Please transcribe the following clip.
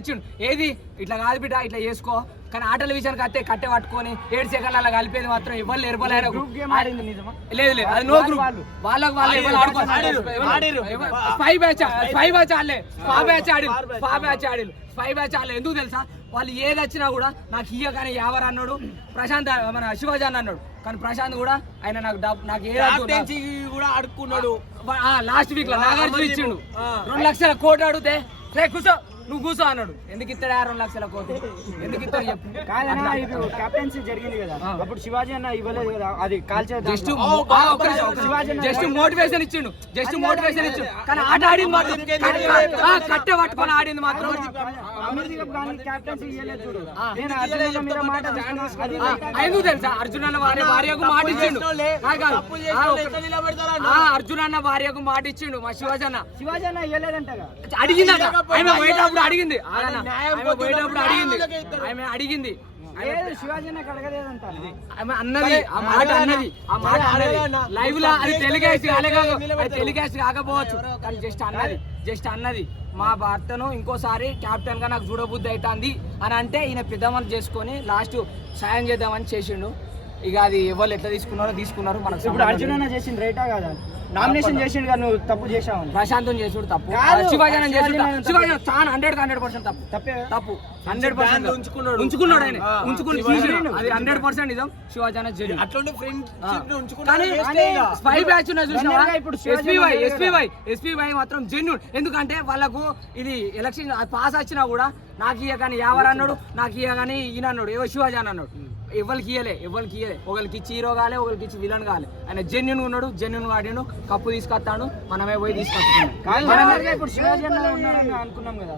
ఇచ్చిండు. ఏది ఇట్లా కాదు బిడ్డ ఇట్లా చేసుకో, కానీ ఆటల విషయానికి అత్తే కట్టె పట్టుకొని 7 సెకండ్లు అలా కలిపేది మాత్రం ఇవ్వరు ఎరపలేరు. లేదు లేదు అది నో గ్రూప్. వాళ్ళకి వాళ్ళు స్పై బ్యాచ్ ఆడలేదు. ఎందుకు తెలుసా? వాళ్ళు ఏది వచ్చినా కూడా నాకు ఇయ్య, కానీ యావర్ అన్నాడు ప్రశాంత్, మన శివాజీ అన్నాడు. కానీ ప్రశాంత్ కూడా ఆయన నాకు కూడా అడుక్కున్నాడు. లాస్ట్ వీక్ లో నాగార్జున ఇచ్చిండు 2 లక్షల కోటి అడిగితే రే కూర్చో నువ్వు కూర్చో అన్నాడు. ఎందుకు ఇస్తాడు 2 లక్షల కోటి? ఎందుకు ఇస్తాడు చెప్పు? కెప్టెన్సీ జరిగింది కదా, అప్పుడు శివాజీ అన్న ఇవ్వలేదు కదా, అది జస్ట్ మోటివేషన్ ఇచ్చిండు. కానీ ఆట ఆడింది మాత్రం కట్టె పట్టుకొని ఆడింది మాత్రం. ఎందుకు తెలుసా? అర్జున్ అన్న భార్యకు మాట ఇచ్చిండు. అర్జున్ అన్న భార్యకు మాట ఇచ్చిండు మా శివాజీ అన్న అడిగిందట. ఆయన పోయేటప్పుడు అడిగింది, ఆమె అడిగింది అన్నది. ఆ మాట లైవ్ లో అది టెలికాస్ట్ కాకపోవచ్చు, కానీ జస్ట్ అన్నది మా భర్తను ఇంకోసారి కెప్టెన్ గా నాకు చూడబుద్ధి అవుతుంది అని అంటే ఈయన పెద్ద మనసు చేసుకొని లాస్ట్ సాయం చేద్దామని చేసిండు. ఇక అది ఎవరు ఎట్లా తీసుకున్నారు మనకు. ఇప్పుడు అర్జున్ అన్న చేసింది రైటా కాదా? నామినేషన్ చేసిండు కదా, నువ్వు తప్పు చేసావు. ప్రశాంతం చేసుడు తప్పు, శివాజీ చాలా 100% తప్పు 100% ఉంచుకున్నాడు ఆయన. ఉంచుకుని అది 100% నిజం. శివాజీ అట్లాంటి స్పై బ్యాచ్ చూసినా ఇప్పుడు ఎస్పీవై మాత్రం జెన్యూన్. ఎందుకంటే వాళ్ళకు ఇది ఎలక్షన్ పాస్ వచ్చినా కూడా నాకు ఇయ్య కానీ యావర్ అన్నాడు, నాకు ఇయ్య కానీ ఈయన అన్నాడు, ఏవో శివాజీ అని అన్నాడు. ఎవరికి ఇయ్యలే. ఒకరికి ఇచ్చి హీరో కాలే, ఒకరికి ఇచ్చి విలన్ కాలే. ఆయన జెన్యూన్ ఉన్నాడు, జెన్యూన్ ఆడాడు, కప్పు తీసుకొస్తాడు, మనమే పోయి తీసుకొస్తాడు. ఇప్పుడు శివాజీ అనుకున్నాం కదా.